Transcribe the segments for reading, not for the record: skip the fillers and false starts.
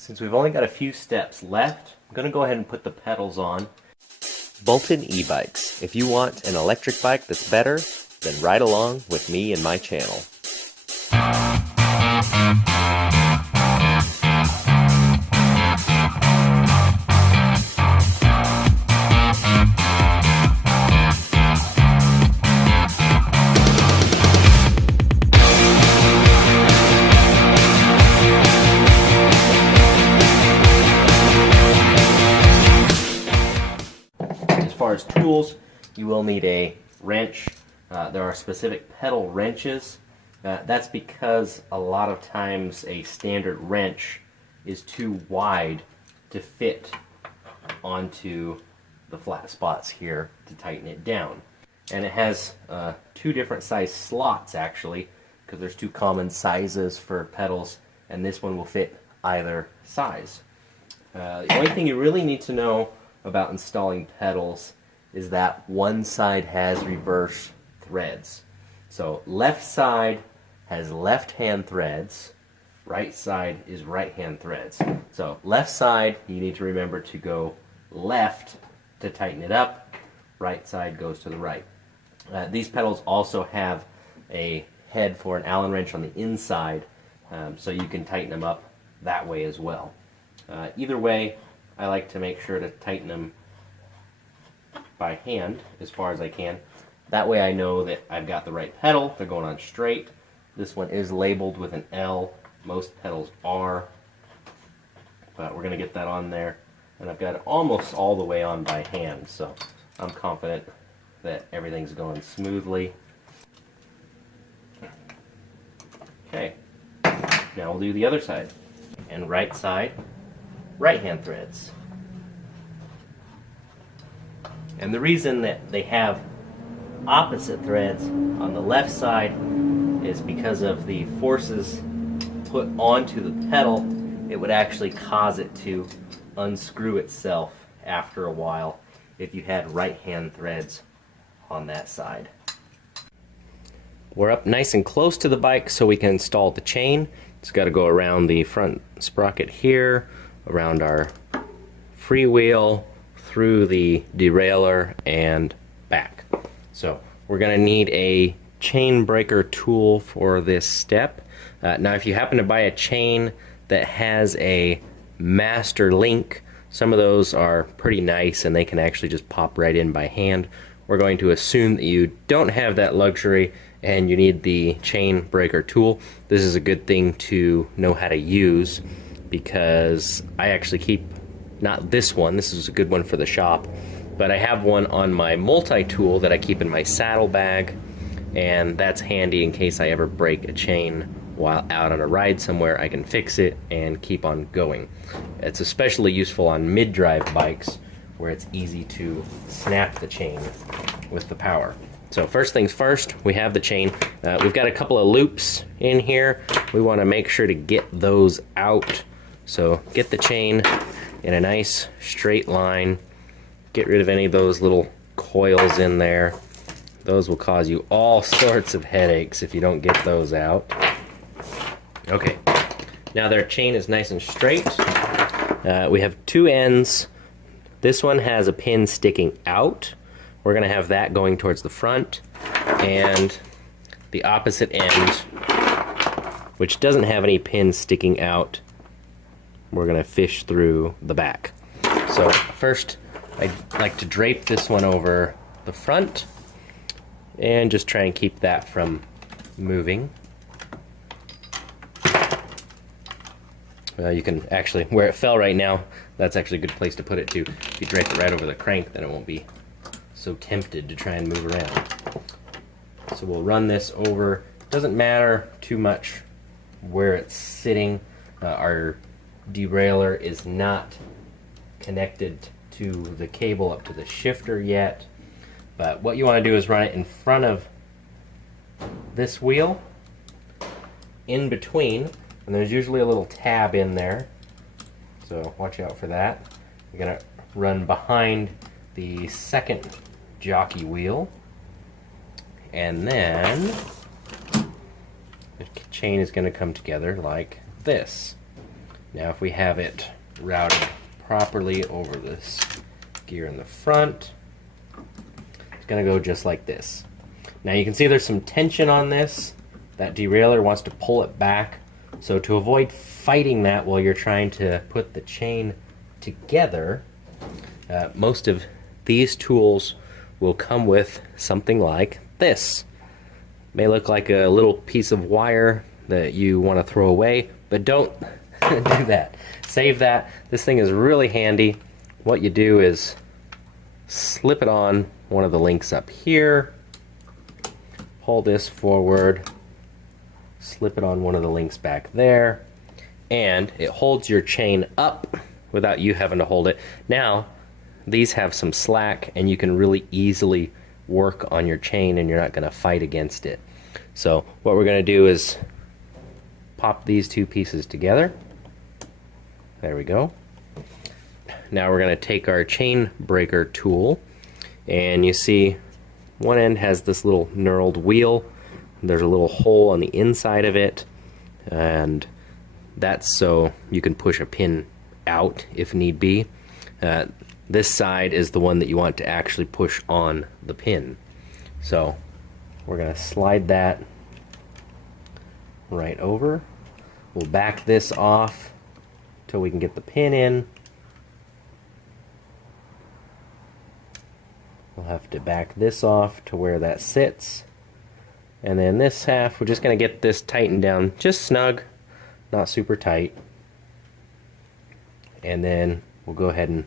Since we've only got a few steps left, I'm going to go ahead and put the pedals on. Bolton e-bikes. If you want an electric bike that's better, then ride along with me and my channel. As far as tools, you will need a wrench. There are specific pedal wrenches. That's because a lot of times a standard wrench is too wide to fit onto the flat spots here to tighten it down. And it has two different size slots actually, because there's two common sizes for pedals, and this one will fit either size. The only thing you really need to know about installing pedals is that one side has reverse threads. So left side has left hand threads, right side is right hand threads. So left side, you need to remember to go left to tighten it up, right side goes to the right. These pedals also have a head for an Allen wrench on the inside, so you can tighten them up that way as well. Either way, I like to make sure to tighten them by hand as far as I can. That way I know that I've got the right pedal, they're going on straight. This one is labeled with an L, most pedals are, but we're going to get that on there. And I've got it almost all the way on by hand, so I'm confident that everything's going smoothly. Okay, now we'll do the other side. And right side, right hand threads. And the reason that they have opposite threads on the left side is because of the forces put onto the pedal. It would actually cause it to unscrew itself after a while if you had right hand threads on that side. We're up nice and close to the bike so we can install the chain. It's got to go around the front sprocket here, around our freewheel, through the derailleur and back. So we're going to need a chain breaker tool for this step. Now if you happen to buy a chain that has a master link, some of those are pretty nice and they can actually just pop right in by hand. We're going to assume that you don't have that luxury and you need the chain breaker tool. This is a good thing to know how to use, because I actually keep, not this one, this is a good one for the shop, but I have one on my multi-tool that I keep in my saddlebag, and that's handy in case I ever break a chain while out on a ride somewhere. I can fix it and keep on going. It's especially useful on mid-drive bikes where it's easy to snap the chain with the power. So first things first, we have the chain. We've got a couple of loops in here. We want to make sure to get those out. So get the chain in a nice straight line. Get rid of any of those little coils in there. Those will cause you all sorts of headaches if you don't get those out. Okay, now their chain is nice and straight. We have two ends. This one has a pin sticking out. We're going to have that going towards the front, and the opposite end, which doesn't have any pins sticking out, we're going to fish through the back. So first, I like to drape this one over the front and just try and keep that from moving. You can actually, where it fell right now, that's actually a good place to put it too. If you drape it right over the crank, then it won't be so tempted to try and move around. So we'll run this over. Doesn't matter too much where it's sitting. Our derailleur is not connected to the cable up to the shifter yet, but what you want to do is run it in front of this wheel, in between, and there's usually a little tab in there, so watch out for that. You're going to run behind the second jockey wheel, and then the chain is going to come together like this. Now if we have it routed properly over this gear in the front, it's going to go just like this. Now you can see there's some tension on this. That derailleur wants to pull it back. So to avoid fighting that while you're trying to put the chain together, most of these tools will come with something like this. May look like a little piece of wire that you want to throw away, but don't do that. Save that. This thing is really handy. What you do is slip it on one of the links up here, pull this forward, slip it on one of the links back there, and it holds your chain up without you having to hold it. Now, these have some slack and you can really easily work on your chain and you're not going to fight against it. So what we're going to do is pop these two pieces together. There we go. Now we're going to take our chain breaker tool, and you see one end has this little knurled wheel. There's a little hole on the inside of it, and that's so you can push a pin out if need be. This side is the one that you want to actually push on the pin. So we're going to slide that right over. We'll back this off till we can get the pin in. We'll have to back this off to where that sits. And then this half, we're just going to get this tightened down just snug, not super tight. And then we'll go ahead and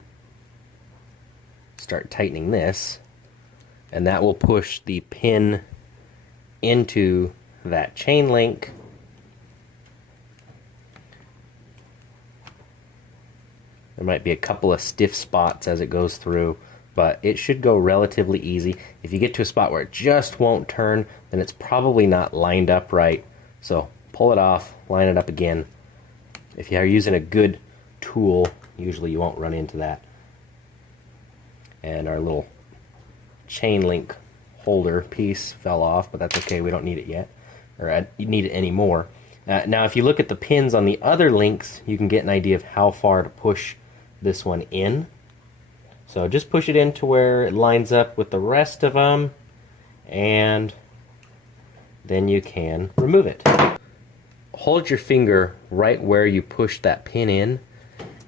start tightening this, and that will push the pin into that chain link. There might be a couple of stiff spots as it goes through, but it should go relatively easy. If you get to a spot where it just won't turn, then it's probably not lined up right. So pull it off, line it up again. If you are using a good tool, usually you won't run into that. And our little chain link holder piece fell off, but that's okay, we don't need it yet, or you need it anymore. Now if you look at the pins on the other links, you can get an idea of how far to push this one in. So just push it in to where it lines up with the rest of them, and then you can remove it. Hold your finger right where you push that pin in,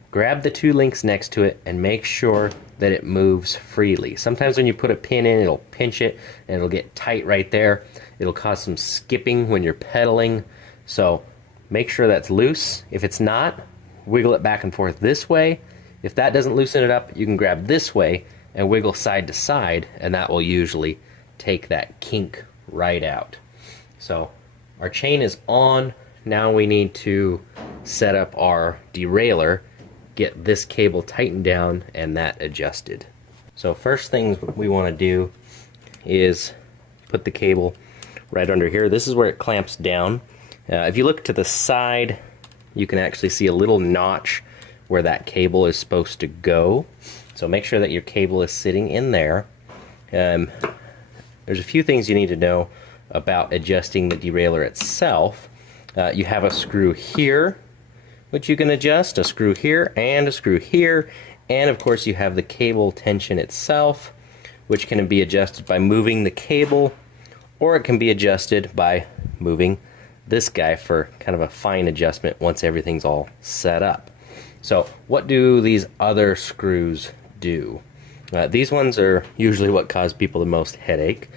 grab the two links next to it, and make sure that it moves freely. Sometimes when you put a pin in, it'll pinch it and it'll get tight right there. It'll cause some skipping when you're pedaling. So make sure that's loose. If it's not, wiggle it back and forth this way. If that doesn't loosen it up, you can grab this way and wiggle side to side, and that will usually take that kink right out. So our chain is on. Now we need to set up our derailleur, get this cable tightened down and that adjusted. So first thing we want to do is put the cable right under here. This is where it clamps down. If you look to the side, you can actually see a little notch where that cable is supposed to go. So make sure that your cable is sitting in there. There's a few things you need to know about adjusting the derailleur itself. You have a screw here, which you can adjust, a screw here, and a screw here, and of course you have the cable tension itself, which can be adjusted by moving the cable, or it can be adjusted by moving this guy for kind of a fine adjustment once everything's all set up. So what do these other screws do? These ones are usually what cause people the most headache.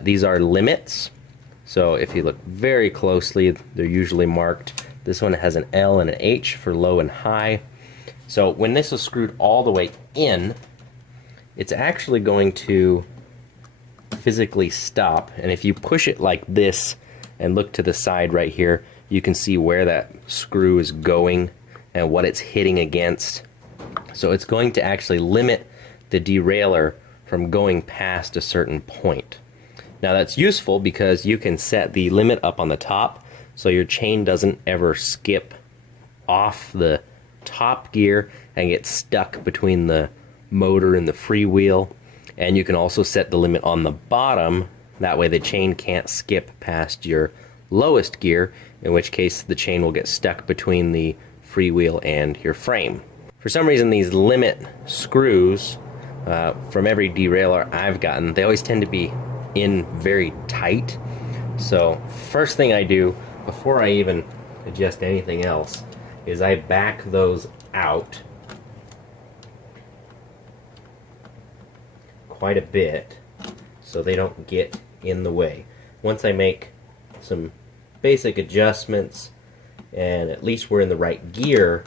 These are limits. So if you look very closely, they're usually marked. This one has an L and an H for low and high. So when this is screwed all the way in, it's actually going to physically stop. And if you push it like this and look to the side right here, you can see where that screw is going and what it's hitting against. So it's going to actually limit the derailleur from going past a certain point. Now that's useful because you can set the limit up on the top so your chain doesn't ever skip off the top gear and get stuck between the motor and the freewheel. And you can also set the limit on the bottom, that way the chain can't skip past your lowest gear, in which case the chain will get stuck between the freewheel and your frame. For some reason, these limit screws from every derailleur I've gotten, they always tend to be in very tight. So first thing I do before I even adjust anything else is I back those out quite a bit so they don't get in the way. Once I make some basic adjustments and at least we're in the right gear,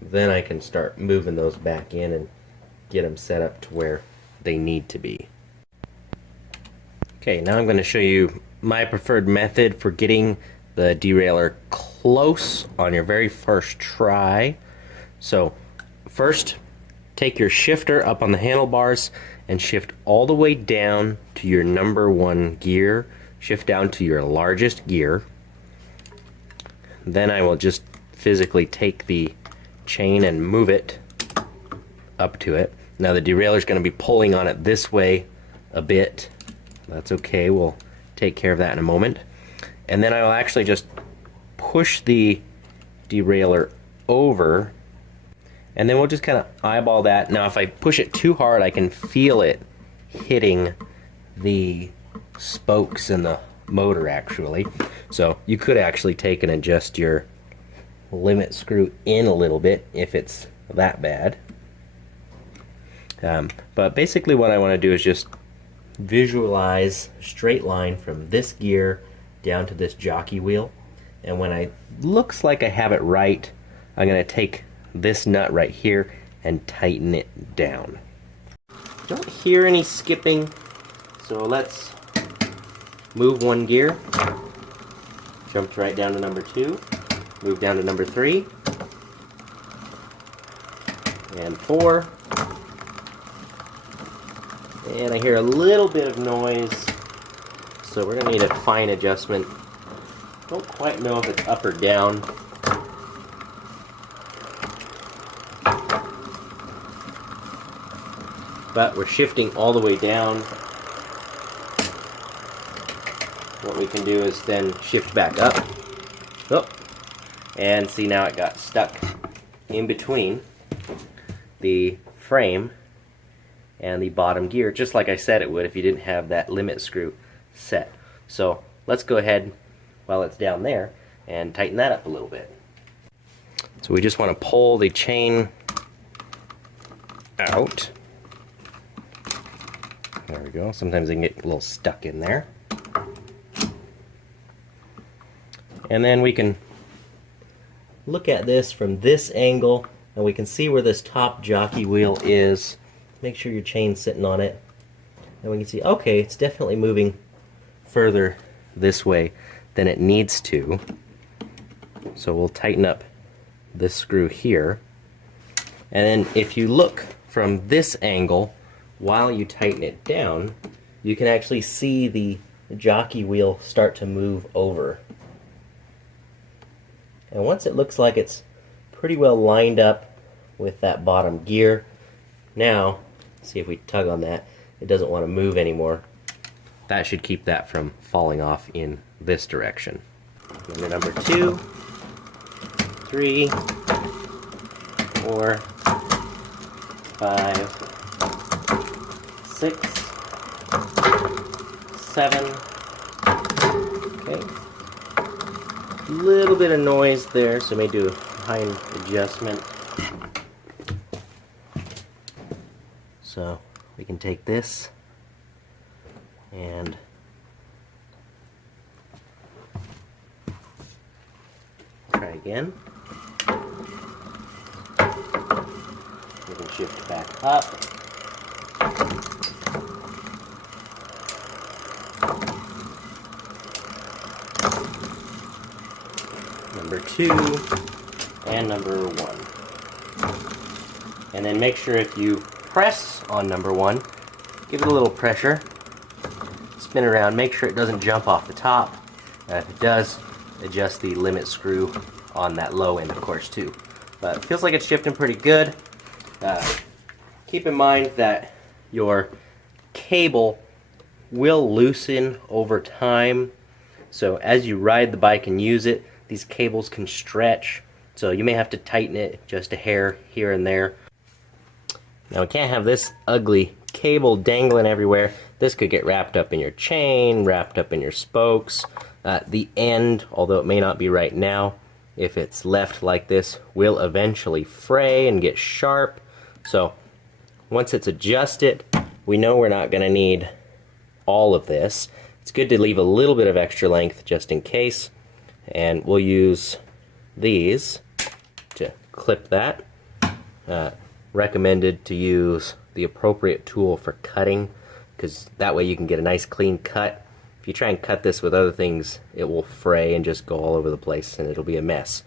then I can start moving those back in and get them set up to where they need to be. Okay, now I'm going to show you my preferred method for getting the derailleur close on your very first try. So first, take your shifter up on the handlebars and shift all the way down to your number 1 gear. Shift down to your largest gear. Then I will just physically take the chain and move it up to it. Now the derailleur is going to be pulling on it this way a bit. That's okay, we'll take care of that in a moment. And then I will actually just push the derailleur over, and then we'll just kind of eyeball that. Now if I push it too hard, I can feel it hitting the spokes in the motor actually. So you could actually take and adjust your limit screw in a little bit if it's that bad. But basically what I want to do is just visualize a straight line from this gear down to this jockey wheel, and when I looks like I have it right, I'm going to take this nut right here and tighten it down. Don't hear any skipping, so let's move 1 gear, jumped right down to number 2, move down to number 3 and 4. And I hear a little bit of noise, so we're going to need a fine adjustment. Don't quite know if it's up or down. But we're shifting all the way down. What we can do is then shift back up. Oh, and see, now it got stuck in between the frame and the bottom gear, just like I said it would if you didn't have that limit screw set. So let's go ahead while it's down there and tighten that up a little bit. So we just want to pull the chain out. There we go. Sometimes they can get a little stuck in there. And then we can look at this from this angle, and we can see where this top jockey wheel is. Make sure your chain's sitting on it, and we can see, okay, it's definitely moving further this way than it needs to. So we'll tighten up this screw here, and then if you look from this angle while you tighten it down, you can actually see the jockey wheel start to move over. And once it looks like it's pretty well lined up with that bottom gear, now see if we tug on that, it doesn't want to move anymore. That should keep that from falling off in this direction. And then number 2, 3, 4, 5, 6, 7. Okay. A little bit of noise there, so may do a fine adjustment. So we can take this and try again. We can shift back up. Number 2 and number 1. And then make sure if you press on number 1, give it a little pressure, spin around, make sure it doesn't jump off the top. If it does, adjust the limit screw on that low end, of course, too. But it feels like it's shifting pretty good. Keep in mind that your cable will loosen over time. So as you ride the bike and use it, these cables can stretch, so you may have to tighten it just a hair here and there. Now we can't have this ugly cable dangling everywhere. This could get wrapped up in your chain, wrapped up in your spokes. The end, although it may not be right now, if it's left like this, will eventually fray and get sharp. So once it's adjusted, we know we're not going to need all of this. It's good to leave a little bit of extra length just in case, and we'll use these to clip that. Recommended to use the appropriate tool for cutting, because that way you can get a nice clean cut. If you try and cut this with other things, it will fray and just go all over the place and it'll be a mess.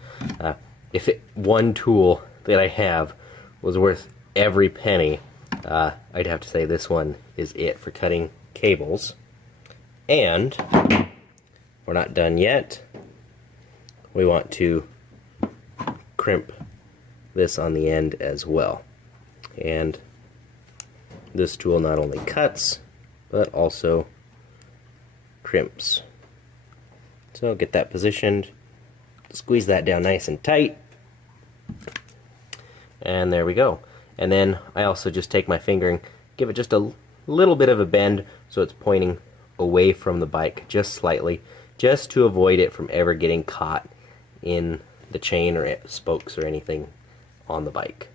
One tool that I have was worth every penny, I'd have to say this one is it for cutting cables. And we're not done yet. We want to crimp this on the end as well. And this tool not only cuts, but also crimps. So get that positioned, squeeze that down nice and tight, and there we go. And then I also just take my finger and give it just a little bit of a bend so it's pointing away from the bike just slightly, just to avoid it from ever getting caught in the chain or spokes or anything on the bike.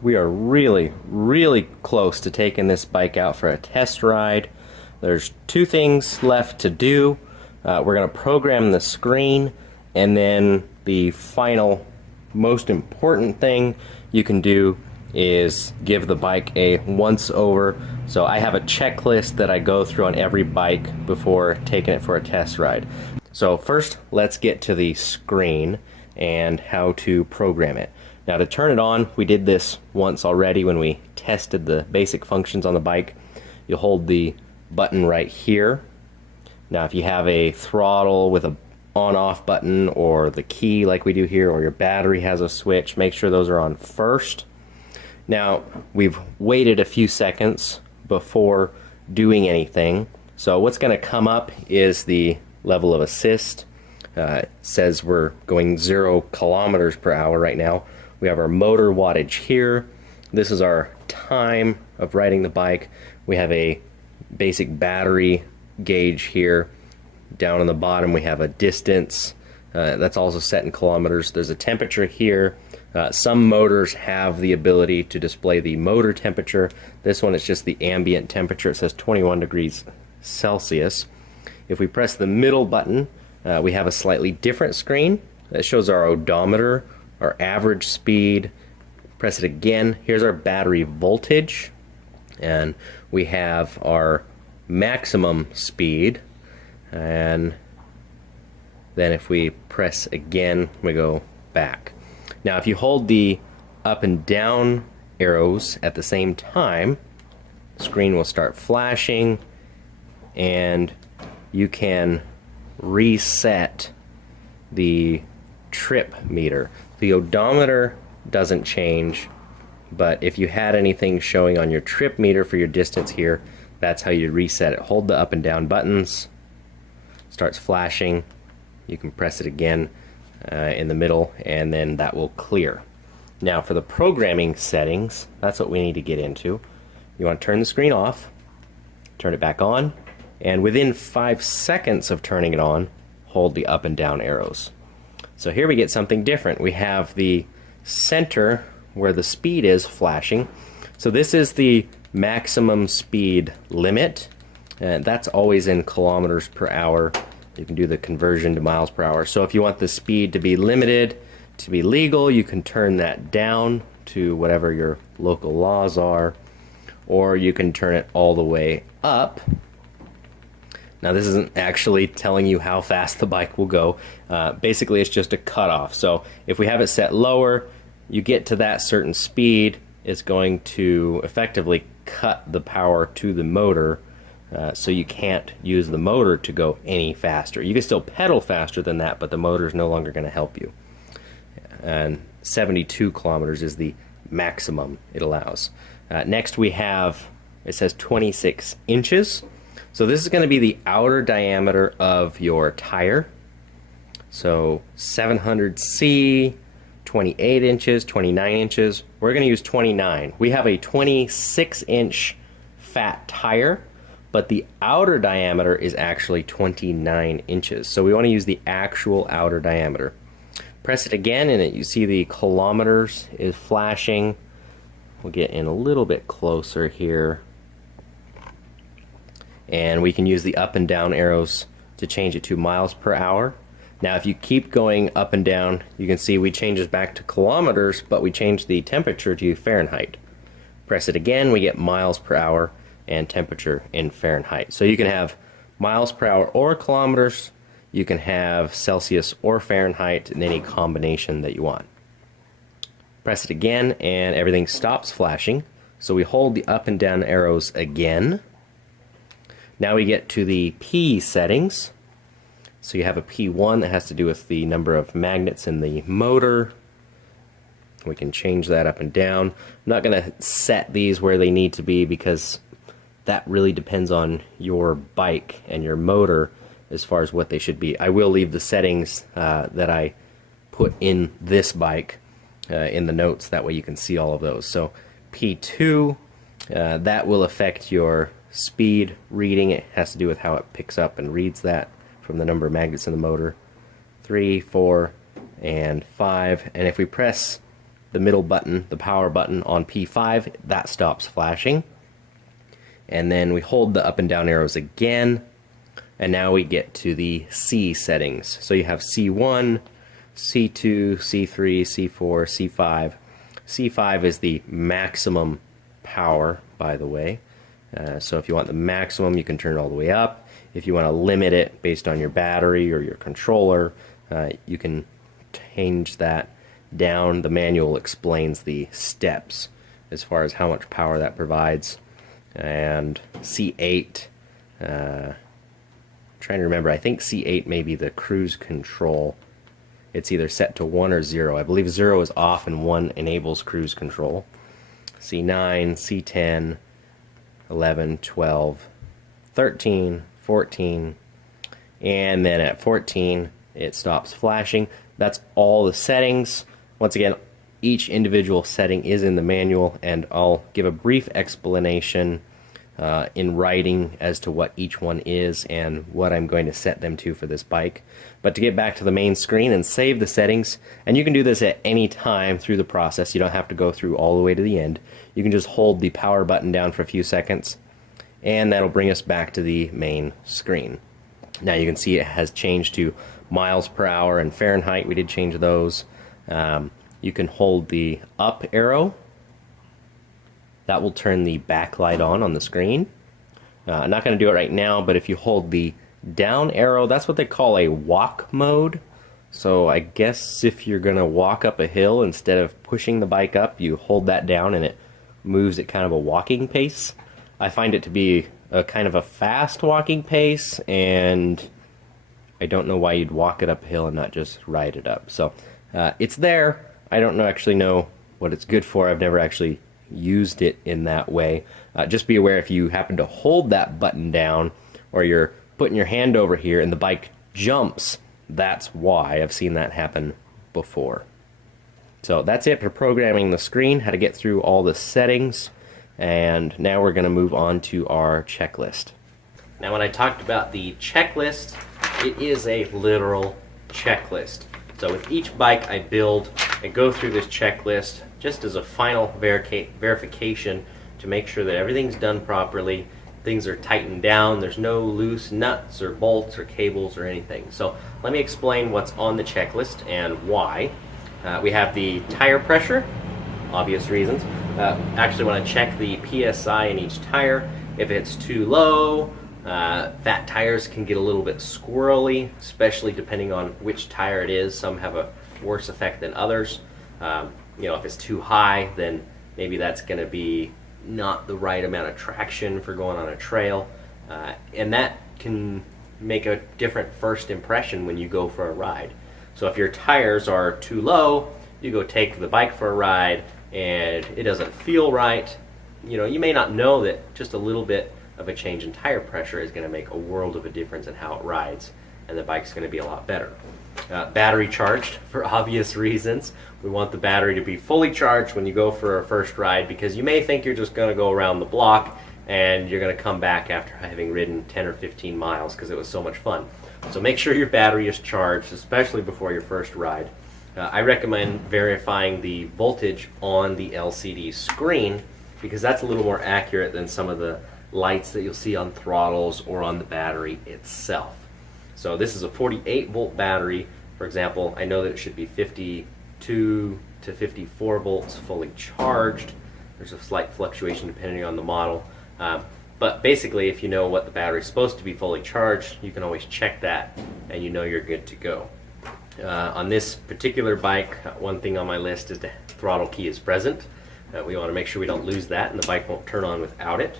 We are really, really close to taking this bike out for a test ride. There's two things left to do. We're going to program the screen, and then the final, most important thing you can do is give the bike a once-over. So I have a checklist that I go through on every bike before taking it for a test ride. So first, let's get to the screen and how to program it. Now to turn it on, we did this once already when we tested the basic functions on the bike. You hold the button right here. Now if you have a throttle with a on-off button, or the key like we do here, or your battery has a switch, make sure those are on first. Now we've waited a few seconds before doing anything, so what's going to come up is the level of assist. It says we're going 0 kilometers per hour right now. We have our motor wattage here. This is our time of riding the bike. We have a basic battery gauge here. Down on the bottom we have a distance. That's also set in kilometers. There's a temperature here. Some motors have the ability to display the motor temperature. This one is just the ambient temperature. It says 21 degrees Celsius. If we press the middle button, we have a slightly different screen that shows our odometer, our average speed. Press it again. Here's our battery voltage, and we have our maximum speed. And then if we press again, we go back. Now if you hold the up and down arrows at the same time, the screen will start flashing, and you can reset the trip meter. The odometer doesn't change, but if you had anything showing on your trip meter for your distance here, that's how you reset it. Hold the up and down buttons, starts flashing, you can press it again in the middle, and then that will clear. Now for the programming settings, that's what we need to get into. You want to turn the screen off, turn it back on, and within 5 seconds of turning it on, hold the up and down arrows. So here we get something different. We have the center where the speed is flashing. So this is the maximum speed limit, and that's always in kilometers per hour. You can do the conversion to miles per hour. So if you want the speed to be limited, to be legal, you can turn that down to whatever your local laws are, or you can turn it all the way up. Now this isn't actually telling you how fast the bike will go. Basically it's just a cutoff. So if we have it set lower, you get to that certain speed, it's going to effectively cut the power to the motor, so you can't use the motor to go any faster. You can still pedal faster than that, but the motor is no longer going to help you. And 72 kilometers is the maximum it allows. Next we have, it says 26 inches. So this is going to be the outer diameter of your tire. So 700C, 28 inches, 29 inches. We're going to use 29. We have a 26-inch fat tire, but the outer diameter is actually 29 inches. So we want to use the actual outer diameter. Press it again and you see the kilometers is flashing. We'll get in a little bit closer here. And we can use the up and down arrows to change it to miles per hour. Now if you keep going up and down, you can see we change it back to kilometers, but we change the temperature to Fahrenheit. Press it again, we get miles per hour and temperature in Fahrenheit. So you can have miles per hour or kilometers, you can have Celsius or Fahrenheit in any combination that you want. Press it again and everything stops flashing. So we hold the up and down arrows again. Now we get to the P settings. So you have a P1 that has to do with the number of magnets in the motor. We can change that up and down. I'm not going to set these where they need to be because that really depends on your bike and your motor as far as what they should be. I will leave the settings that I put in this bike in the notes, that way you can see all of those. So P2, that will affect your speed reading. It has to do with how it picks up and reads that from the number of magnets in the motor. 3, 4, and 5. And if we press the middle button, the power button on P5, that stops flashing. And then we hold the up and down arrows again. And now we get to the C settings. So you have C1, C2, C3, C4, C5. C5 is the maximum power, by the way. So if you want the maximum, you can turn it all the way up. If you want to limit it based on your battery or your controller, you can change that down. The manual explains the steps as far as how much power that provides. And C8, trying to remember, I think C8 may be the cruise control. It's either set to 1 or 0. I believe 0 is off and 1 enables cruise control. C9, C10, 11, 12, 13, 14, and then at 14 it stops flashing. That's all the settings. Once again, each individual setting is in the manual, and I'll give a brief explanation in writing as to what each one is and what I'm going to set them to for this bike. But to get back to the main screen and save the settings, and you can do this at any time through the process, you don't have to go through all the way to the end. You can just hold the power button down for a few seconds, and that'll bring us back to the main screen. Now you can see it has changed to miles per hour and Fahrenheit. We did change those. You can hold the up arrow. That will turn the backlight on the screen. I'm not going to do it right now, but if you hold the down arrow, that's what they call a walk mode. So I guess if you're going to walk up a hill, instead of pushing the bike up, you hold that down and it moves at kind of a walking pace. I find it to be a kind of a fast walking pace, and I don't know why you'd walk it up a hill and not just ride it up. So it's there. I don't actually know what it's good for. I've never actually used it in that way. Just be aware if you happen to hold that button down, or you're putting your hand over here and the bike jumps, that's why. I've seen that happen before. So that's it for programming the screen, how to get through all the settings, and now we're going to move on to our checklist. Now when I talked about the checklist, it is a literal checklist. So with each bike I build, I go through this checklist just as a final verification to make sure that everything's done properly, things are tightened down, there's no loose nuts or bolts or cables or anything. So let me explain what's on the checklist and why. We have the tire pressure, obvious reasons. Actually want to check the PSI in each tire. If it's too low, fat tires can get a little bit squirrely, especially depending on which tire it is. Some have a worse effect than others. You know, if it's too high, then maybe that's going to be not the right amount of traction for going on a trail, and that can make a different first impression when you go for a ride. So if your tires are too low, you go take the bike for a ride and it doesn't feel right, you know, you may not know that just a little bit of a change in tire pressure is going to make a world of a difference in how it rides, and the bike's going to be a lot better. Battery charged for obvious reasons. We want the battery to be fully charged when you go for a first ride, because you may think you're just going to go around the block and you're going to come back after having ridden 10 or 15 miles because it was so much fun. So make sure your battery is charged, especially before your first ride. I recommend verifying the voltage on the LCD screen because that's a little more accurate than some of the lights that you'll see on throttles or on the battery itself. So this is a 48 volt battery. For example, I know that it should be 52 to 54 volts fully charged. There's a slight fluctuation depending on the model. But basically, if you know what the battery is supposed to be fully charged, you can always check that and you know you're good to go. On this particular bike, one thing on my list is the throttle key is present. We want to make sure we don't lose that and the bike won't turn on without it.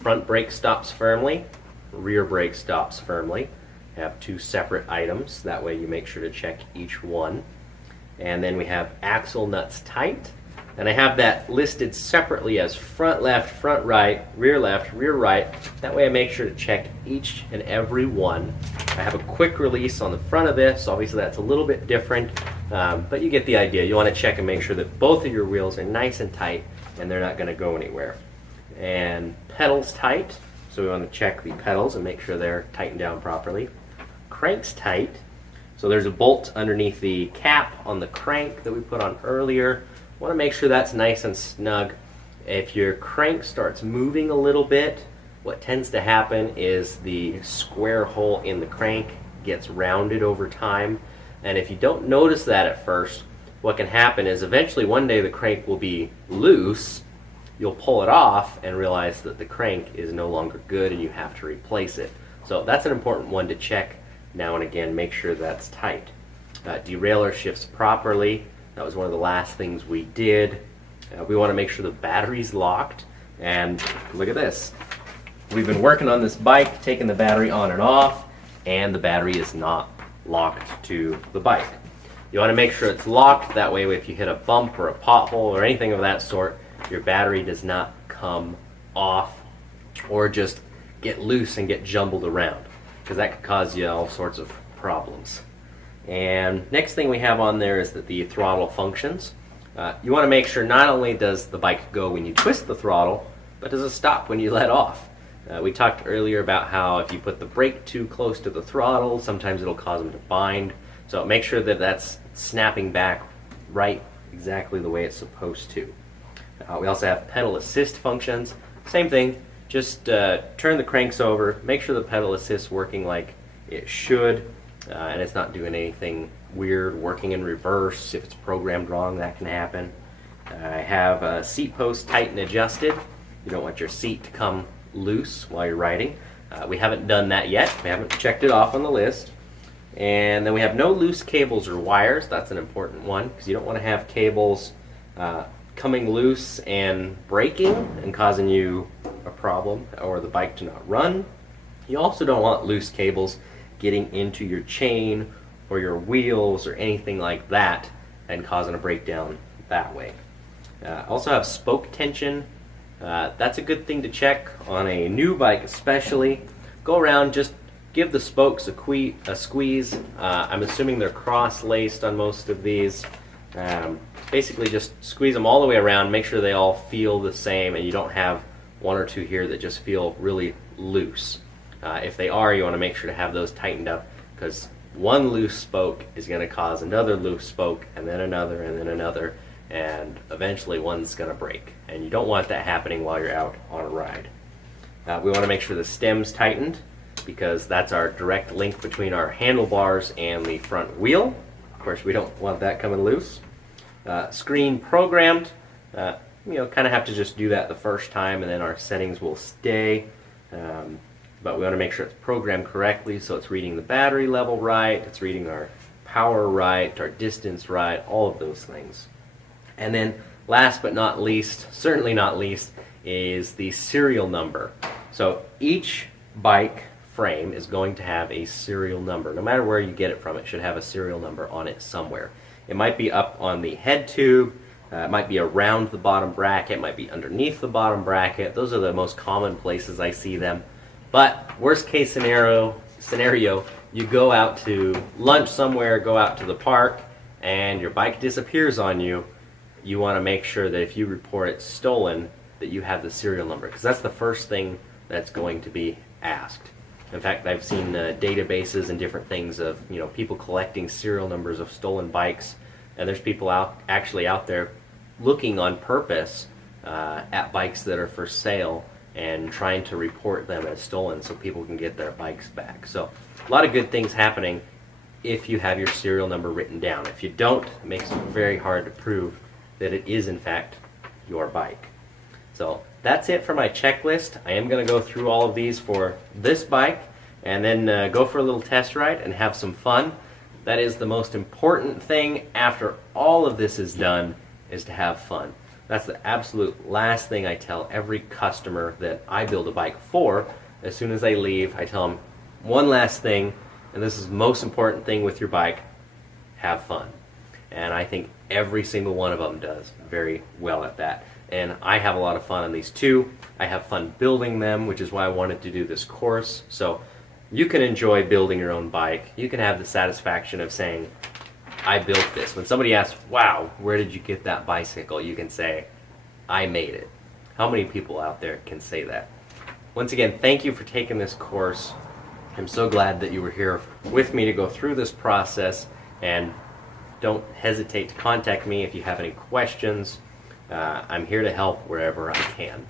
Front brake stops firmly, rear brake stops firmly. Have two separate items, that way you make sure to check each one. And then we have axle nuts tight, and I have that listed separately as front left, front right, rear left, rear right. That way I make sure to check each and every one. I have a quick release on the front of this, obviously that's a little bit different, but you get the idea. You want to check and make sure that both of your wheels are nice and tight and they're not going to go anywhere. And pedals tight, so we want to check the pedals and make sure they're tightened down properly. Crank's tight, so there's a bolt underneath the cap on the crank that we put on earlier. Want to make sure that's nice and snug. If your crank starts moving a little bit, what tends to happen is the square hole in the crank gets rounded over time, and if you don't notice that at first, what can happen is eventually one day the crank will be loose. You'll pull it off and realize that the crank is no longer good and you have to replace it. So that's an important one to check now and again. Make sure that's tight. Derailleur shifts properly. That was one of the last things we did. We want to make sure the battery's locked, and look at this. We've been working on this bike, taking the battery on and off, and the battery is not locked to the bike. You want to make sure it's locked, that way if you hit a bump or a pothole or anything of that sort, your battery does not come off or just get loose and get jumbled around, because that could cause you all sorts of problems. And next thing we have on there is that the throttle functions. You want to make sure not only does the bike go when you twist the throttle, but does it stop when you let off. We talked earlier about how if you put the brake too close to the throttle, sometimes it'll cause them to bind. So make sure that that's snapping back right exactly the way it's supposed to. We also have pedal assist functions. Same thing, just turn the cranks over, make sure the pedal assist's working like it should, and it's not doing anything weird, working in reverse. If it's programmed wrong, that can happen. I have seat posts tight and adjusted. You don't want your seat to come loose while you're riding. We haven't done that yet. We haven't checked it off on the list. And then we have no loose cables or wires. That's an important one, because you don't want to have cables coming loose and breaking and causing you a problem or the bike to not run. You also don't want loose cables getting into your chain or your wheels or anything like that and causing a breakdown that way. Also have spoke tension. That's a good thing to check on a new bike especially. Go around, just give the spokes a squeeze. I'm assuming they're cross-laced on most of these. Basically just squeeze them all the way around, make sure they all feel the same and you don't have one or two here that just feel really loose. If they are, you want to make sure to have those tightened up, because one loose spoke is going to cause another loose spoke, and then another, and then another, and eventually one's going to break. And you don't want that happening while you're out on a ride. We want to make sure the stem's tightened, because that's our direct link between our handlebars and the front wheel. Of course, we don't want that coming loose. Screen programmed. Kind of have to just do that the first time, and then our settings will stay. But we want to make sure it's programmed correctly, so it's reading the battery level right, it's reading our power right, our distance right, all of those things. And then last but not least, certainly not least, is the serial number. So each bike frame is going to have a serial number. No matter where you get it from, it should have a serial number on it somewhere. It might be up on the head tube, it might be around the bottom bracket, it might be underneath the bottom bracket. Those are the most common places I see them. But worst case scenario, you go out to lunch somewhere, go out to the park, and your bike disappears on you, you want to make sure that if you report it stolen, that you have the serial number, because that's the first thing that's going to be asked. In fact, I've seen databases and different things of people collecting serial numbers of stolen bikes, and there's people actually out there looking on purpose at bikes that are for sale and trying to report them as stolen so people can get their bikes back. So a lot of good things happening if you have your serial number written down. If you don't, it makes it very hard to prove that it is in fact your bike. So that's it for my checklist. I am going to go through all of these for this bike and then go for a little test ride and have some fun. That is the most important thing after all of this is done, is to have fun. That's the absolute last thing I tell every customer that I build a bike for. As soon as they leave, I tell them one last thing, and this is the most important thing with your bike: have fun. And I think every single one of them does very well at that. And I have a lot of fun on these too. I have fun building them, which is why I wanted to do this course. So you can enjoy building your own bike. You can have the satisfaction of saying, I built this. When somebody asks, wow, where did you get that bicycle? You can say, I made it. How many people out there can say that? Once again, thank you for taking this course. I'm so glad that you were here with me to go through this process, and don't hesitate to contact me if you have any questions. I'm here to help wherever I can.